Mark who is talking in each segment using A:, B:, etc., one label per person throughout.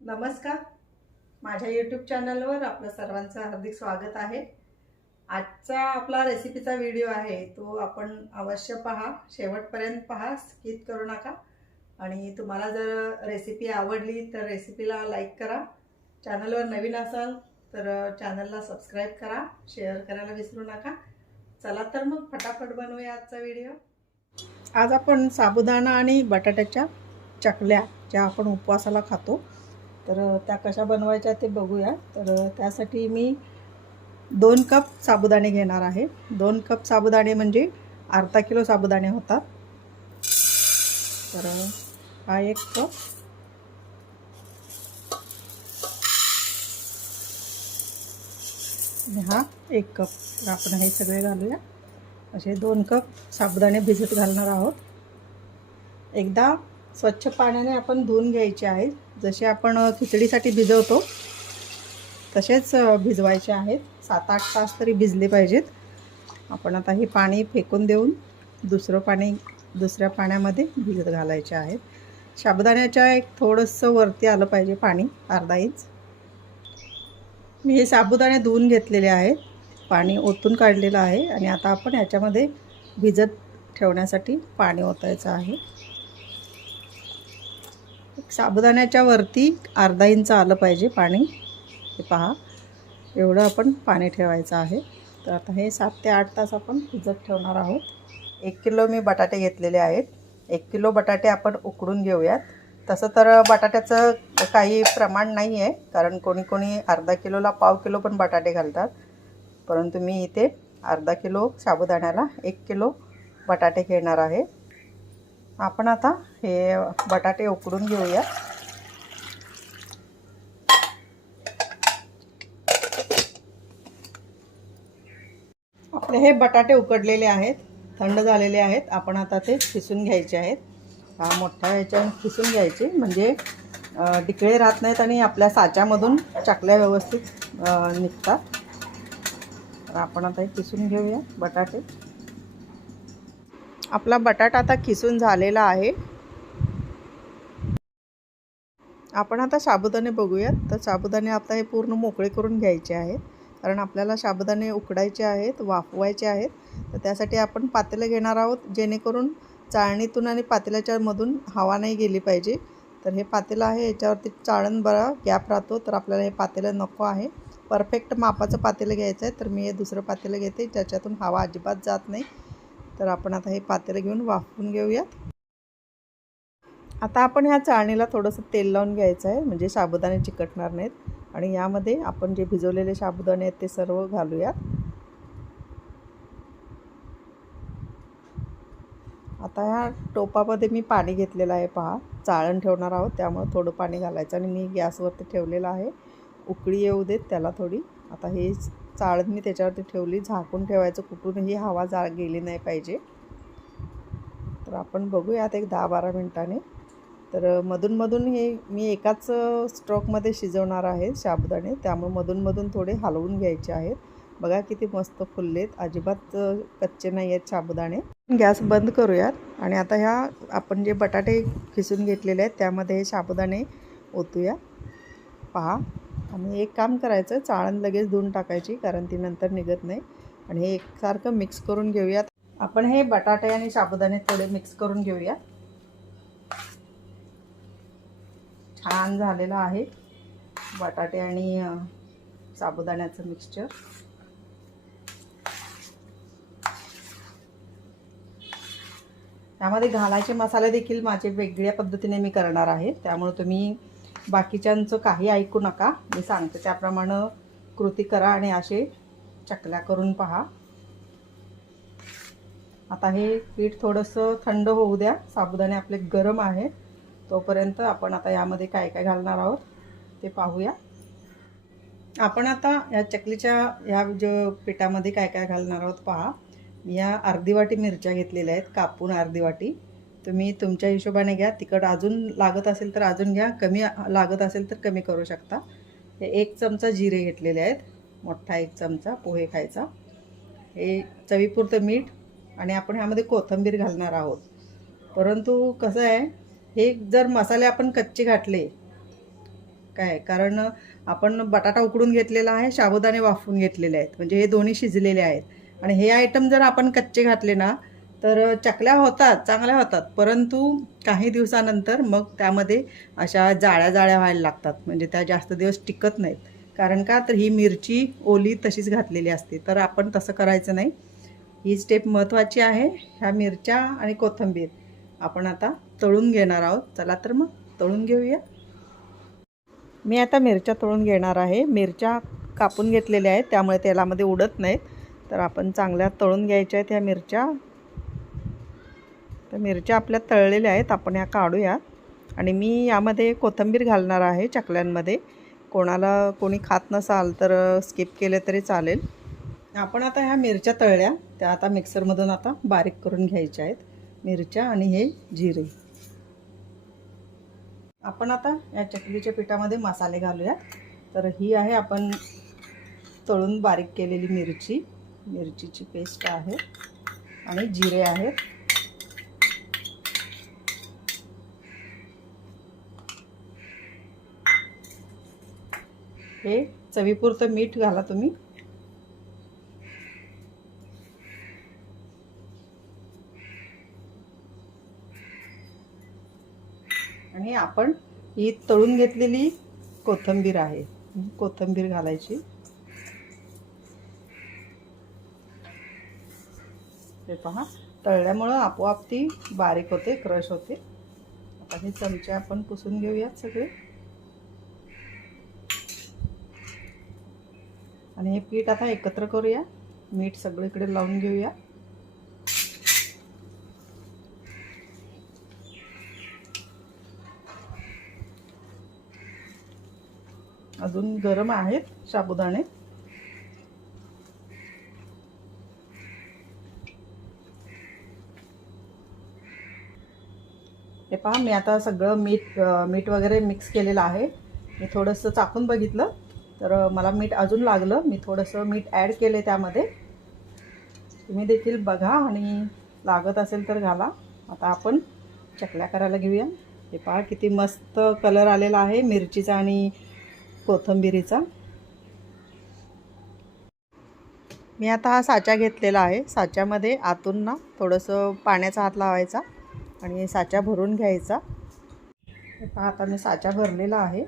A: नमस्कार. माझ्या यूट्यूब चॅनलवर आपलं सर्वांचं हार्दिक स्वागत आहे. आजचा आपला रेसिपीचा व्हिडिओ आहे तो आपण अवश्य पहा. शेवटपर्यंत पहा स्किप करू नका. आणि तुम्हाला जर रेसिपी आवडली तर रेसिपीला लाईक करा. चॅनलवर नवीन असाल तर चॅनलला सबस्क्राईब करा. शेअर करायला विसरू नका. चला तर मग फटाफट बनवूया आजचा व्हिडिओ आज आपण साबुदाणा आणि बटाट्याच्या चकल्या ज्या आपण उपवासाला खातो तर त्या कशा बनवायच्या ते बघूया. तर त्यासाठी मी दोन कप साबुदाणे घेणार आहे. दोन कप साबुदाणे म्हणजे अर्धा किलो साबुदाणे होतात. तर हा एक कप. हा एक कप. तर आपण हे सगळे घालूया. असे दोन कप साबुदाणे भिजत घालणार आहोत. एकदा स्वच्छ पाण्याने आपण धुवून घ्यायचे आहेत. जसे आपण खिचडीसाठी भिजवतो तसेच भिजवायचे आहेत. सात आठ तास तरी भिजले पाहिजेत. आपण आता हे पाणी फेकून देऊन दुसरं पाणी दुसऱ्या पाण्यामध्ये भिजत घालायचे आहेत. साबुदाण्याच्या एक थोडंसं वरती आलं पाहिजे पाणी अर्धा इंच. मी हे साबुदाणे धुवून घेतलेले आहेत. पाणी ओतून काढलेलं आहे आणि आता आपण ह्याच्यामध्ये भिजत ठेवण्यासाठी पाणी ओतायचं आहे. साबुदाण्याच्या वरती अर्धा इंच आलं पाहिजे पाणी. हे पहा. एवढं आपण पाणी ठेवायचं आहे. तर आता हे सात ते आठ तास आपण भिजत ठेवणार आहोत. एक किलो मी बटाटे घेतलेले आहेत. एक किलो बटाटे आपण उकडून घेऊयात. तसं तर बटाट्याचं काही प्रमाण नाही आहे कारण कोणी कोणी अर्धा किलोला पाव किलो पण बटाटे घालतात. परंतु मी इथे अर्धा किलो साबुदाण्याला एक किलो बटाटे घेणार आहे. आपण आता हे बटाटे उकडून घेऊया आपले हे बटाटे उकडलेले आहेत थंड झालेले आहेत. आपण आता ते खिसून घ्यायचे आहेत. हा मोठ्या ह्याच्यानं खिसून घ्यायचे. म्हणजे डिकळे राहत नाहीत आणि आपल्या साच्यामधून चाकल्या व्यवस्थित निघतात. तर आपण आता हे किसून घेऊया बटाटे. आपला बटाटा आता किसून झालेला आहे. आपण आता साबुदाणे बघूयात. तर साबुदाणे आता हे पूर्ण मोकळे करून घ्यायचे आहेत. कारण आपल्याला साबुदाणे उकडायचे आहेत वाफवायचे आहेत. तर त्यासाठी आपण पातेलं घेणार आहोत जेणेकरून चाळणीतून आणि पातेल्याच्या मधून हवा नाही गेली पाहिजे. तर हे पातेलं आहे याच्यावरती चाळण बरा गॅप राहतो तर आपल्याला हे पातेलं नको आहे. परफेक्ट मापाचं पातेलं घ्यायचं आहे तर मी हे दुसरं पातेलं घेते ज्याच्यातून हवा अजिबात जात नाही. तर आपण आता हे पातेलं घेऊन वाफवून घेऊयात. आता आपण ह्या चाळणीला थोडंसं तेल लावून घ्यायचं आहे म्हणजे साबुदाणे चिकटणार नाहीत. आणि यामध्ये आपण जे भिजवलेले साबुदाणे आहेत ते सर्व घालूयात. आता ह्या टोपामध्ये मी पाणी घेतलेलं आहे पहा. चाळण ठेवणार आहोत त्यामुळं थोडं पाणी घालायचं आणि मी गॅसवरती ठेवलेलं आहे. उकळी येऊ देत त्याला थोडी. आता हे चाळण मी त्याच्यावरती ठेवली. झाकून ठेवायचं कुठूनही हवा जा गेली नाही पाहिजे. तर आपण बघूयात एक दहा बारा मिनटाने. तर मधूनमधून हे मी एकाच स्ट्रोकमध्ये शिजवणार आहे साबुदाणे त्यामुळे मधूनमधून थोडे हलवून घ्यायचे आहेत. बघा किती मस्त फुललेत. अजिबात कच्चे नाही आहेत साबुदाणे गॅस बंद करूयात. आणि आता ह्या आपण जे बटाटे खिसून घेतलेले आहेत त्यामध्ये हे साबुदाणे ओतूया. पहा आणि एक काम करायचं चाळण लगेच धुवून टाकायची कारण ती नंतर निघत नाही. आणि हे एकसारखं मिक्स करून घेऊयात. आपण हे बटाटे आणि साबुदाणे थोडे मिक्स करून घेऊया छान झालेलं आहे. बटाटे आणि साबुदाण्याचं मिक्सचर त्यामध्ये घालायचे मसाले देखील माझे वेगळ्या पद्धतीने मी करणार आहे. त्यामुळे तुम्ही बाकीच्यांचं काही ऐकू नका. मी सांगते त्याप्रमाणे कृती करा आणि असे चकल्या करून पहा. आता हे पीठ थोडंसं थंड होऊ द्या. साबुदाणे आपले गरम आहे तोपर्यंत आपण आता यामध्ये काय काय घालणार आहोत ते पाहूया. आपण आता या चकलीच्या ह्या जो पिठामध्ये काय काय घालणार आहोत पहा. मी या अर्धी वाटी मिरच्या घेतलेल्या आहेत कापून अर्धी वाटी. तुम्ही तुमच्या हिशोबाने घ्या. तिखट अजून लागत असेल तर अजून घ्या. कमी लागत असेल तर कमी करू शकता. हे एक चमचा जिरे घेतलेले आहेत. मोठा एक चमचा पोहे खायचा. हे चवीपुरतं मीठ आणि आपण ह्यामध्ये कोथिंबीर घालणार आहोत. परंतु कसं आहे हे जर मसाले आपण कच्चे घातले काय? कारण आपण बटाटा उकडून घेतलेला आहे साबुदाणे वाफवून घेतलेले आहेत. म्हणजे हे दोन्ही शिजलेले आहेत. आणि हे आयटम जर आपण कच्चे घातले ना तर चकल्या होतात चांगल्या होतात. परंतु काही दिवसानंतर मग त्यामध्ये अशा जाळ्या जाळ्या व्हायला लागतात. म्हणजे त्या जास्त दिवस टिकत नाहीत. कारण का? तर ही मिरची ओली तशीच घातलेली असते. तर आपण तसं करायचं नाही. ही स्टेप महत्त्वाची आहे. ह्या मिरच्या आणि कोथिंबीर. आपण आता तळून घेणार आहोत. चला तर मग तळून घेऊया. मी आता मिरच्या तळून घेणार आहे. मिरच्या कापून घेतलेल्या आहेत त्यामुळे तेलामध्ये उडत नाहीत. तर आपण चांगल्या तळून घ्यायच्या आहेत ह्या मिरच्या. तर मिरच्या आपल्या तळलेल्या आहेत आपण ह्या काढूया आणि मी यामध्ये कोथिंबीर घालणार आहे चकल्यांमध्ये. कोणाला कोणी खात नसाल तर स्किप केले तरी चालेल. आपण आता ह्या मिरच्या तळल्या. त्या आता मिक्सरमधून आता बारीक करून घ्यायच्या आहेत. मिरच्या आणि हे जिरे. आपण आता या चकलीच्या पिठामध्ये मसाले घालूयात. तर ही आहे आपण तळून बारीक केलेली मिरची. मिरचीची पेस्ट आहे आणि जिरे आहेत. हे चवीपुरतं मीठ घाला तुम्ही. हे आपण ही तळून घेतलेली कोथिंबीर आहे. कोथिंबीर घालायची. हे पहा तळल्यामुळं आपोआप ती बारीक होते क्रश होते. आता हे चमचे आपण पुसून घेऊयात सगळे. आणि हे पीठ आता एकत्र करूया. मीठ सगळीकडे लावून घेऊया. अजून गरम आहेत साबुदाणे. हे पहा मी आता सगळं मीठ मीठ वगैरे मिक्स केलेलं आहे. मी थोडंसं चाकून बघितलं तर मला मीठ अजून लागलं. मी थोडंसं मीठ ॲड केले त्यामध्ये. तुम्ही देखील बघा आणि लागत असेल तर घाला. आता आपण चकल्या करायला घेऊया. हे पहा किती मस्त कलर आलेला आहे मिरचीचा आणि कोथिंबिरीचा. मी आता हा साचा घेतलेला आहे. साच्यामध्ये आतून ना थोडंसं पाण्याचा हात लावायचा आणि साचा भरून घ्यायचा. आता मी साचा भरलेला आहे.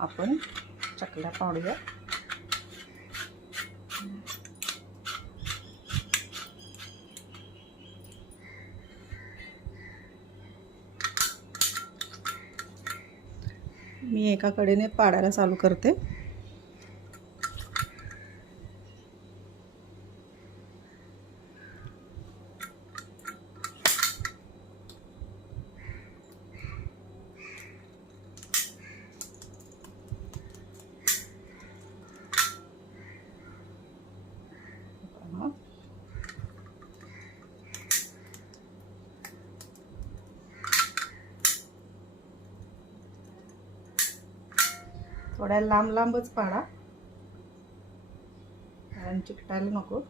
A: आपण चकल्या पाडूया. मी एका कडेने पाडायला चालू करते. थोड्या लांब लांबच पाडा. कारण चिकटायला नको.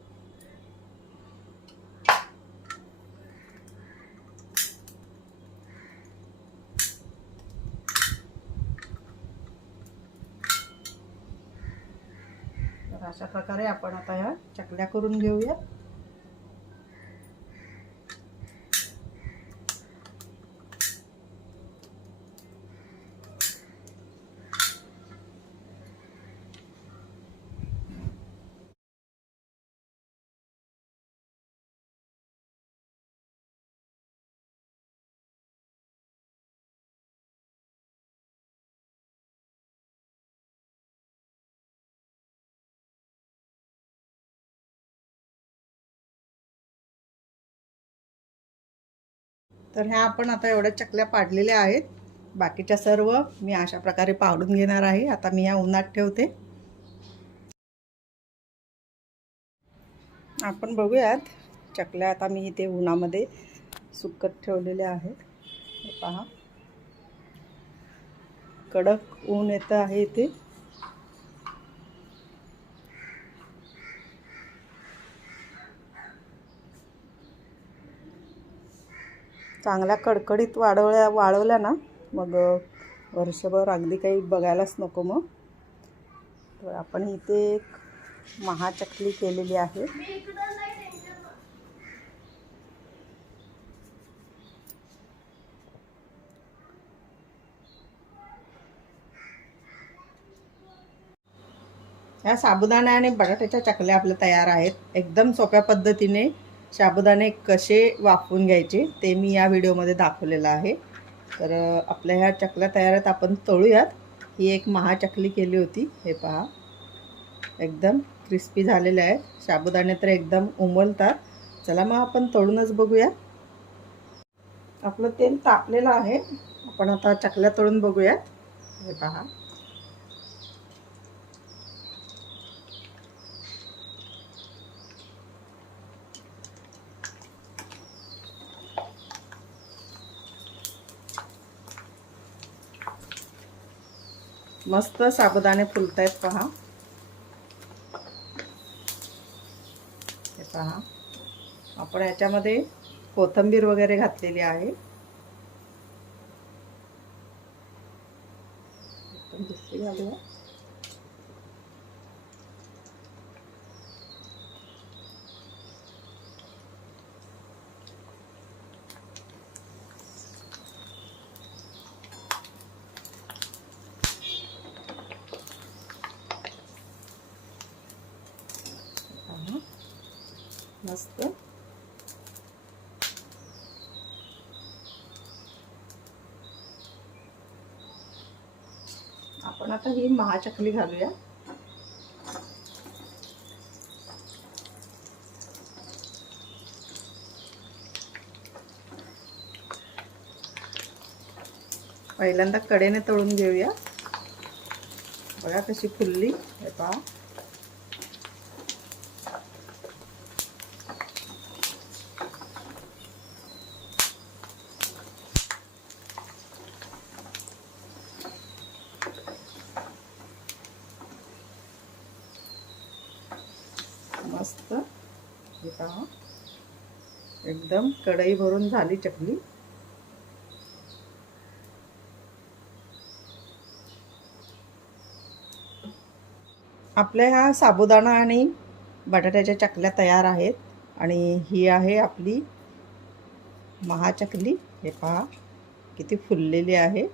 A: तर अशा प्रकारे आपण आता ह्या चकल्या करून घेऊया तर ह्या आपण आता एवढ्या चकल्या पाडलेल्या आहेत. बाकीच्या सर्व मी अशा प्रकारे पाडून घेणार आहे. आता मी ह्या उन्हात ठेवते. आपण बघूयात. चकल्या आता मी इथे उन्हामध्ये सुकत ठेवलेल्या आहेत. पहा. कडक ऊन येतं आहे इथे. चांगल्या कडकडीत वाढवल्या वाळवल्या ना मग वर्षभर अगदी काही बघायलाच नको मग. तर आपण इथे एक महाचकली केलेली आहे. ह्या साबुदाणा आणि बटाट्याच्या चकल्या आपल्या तयार आहेत. एकदम सोप्या पद्धतीने साबुदाणे कसे वाफवून घ्यायचे ते मी या व्हिडिओमध्ये दाखवलेलं आहे. तर आपल्या ह्या चकल्या तयार आहेत आपण तळूयात. ही एक महाचकली केली होती. हे पहा. एकदम क्रिस्पी झालेले आहेत. साबुदाणे तर एकदम उमलतात. चला मग आपण तळूनच बघूया. आपलं तेल तापलेलं आहे. आपण आता चकल्या तळून बघूयात. हे पहा. मस्त साबुदाणे फुलत आहेत पहा. हे पहा. आपण याच्यामध्ये कोथंबीर वगैरे घातलेली आहे आपण दुसरी घालूया पहा. मस्त. आपण आता ही महाचकली घालूया. पहिल्यांदा कडेने तळून घेऊया. बघा कशी फुलली. हे पहा. मस्त. हे पहा. एकदम कढई भरून झाली चकली. आपल्या ह्या साबुदाणा आणि बटाट्याच्या चकल्या तयार आहेत आणि ही आहे आपली महाचकली हे पहा किती फुललेली आहे.